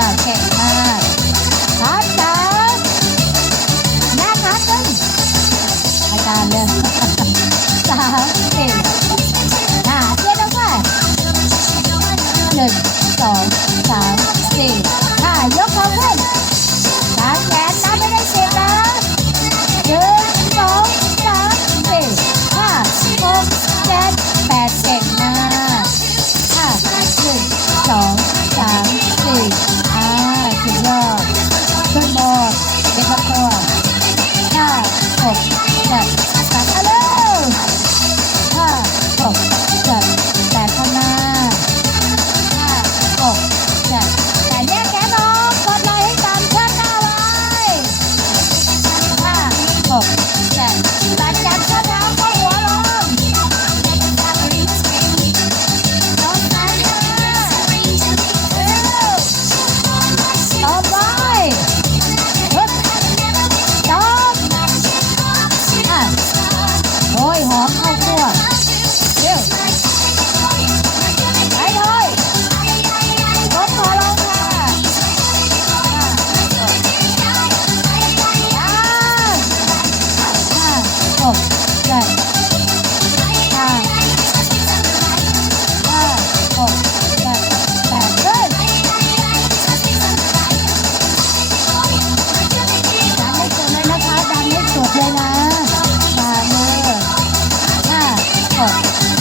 าห้าเก่งมากพัดจ้าหน้าทัดหนึ่งอาจารย์เดินสามสี่ห้าเทียบแล้วค่ะหนึ่งสองสามสี่ห้ายกเขาขึ้น ก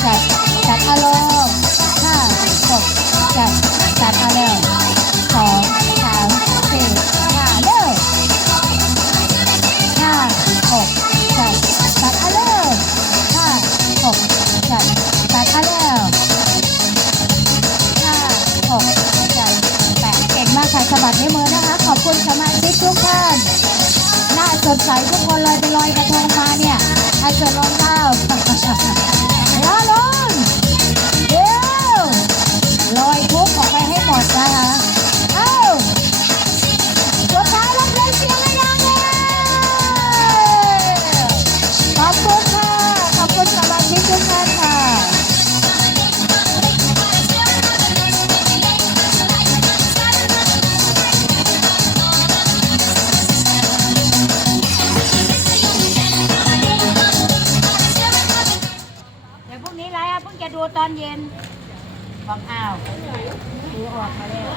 จ็ดจัดอารมณ์ห้าหกจ็ดจัดอารมณ์สองสามสี่ห้าเร็วห้าหกจ็ดจัดอารมณ์ห้าหกจ็ดจัดอารมณ์ห้าหกจ็ดแปดเก่งมากค่ะสะบัดนิ้วมือนะคะ ขอบคุณสมาชิกทุกท่านหน้าสดใสทุกคนเลยไปลอยกระทงมาเนี่ย ตอนเย็นบอกอ้าวดูออกมาแล้ว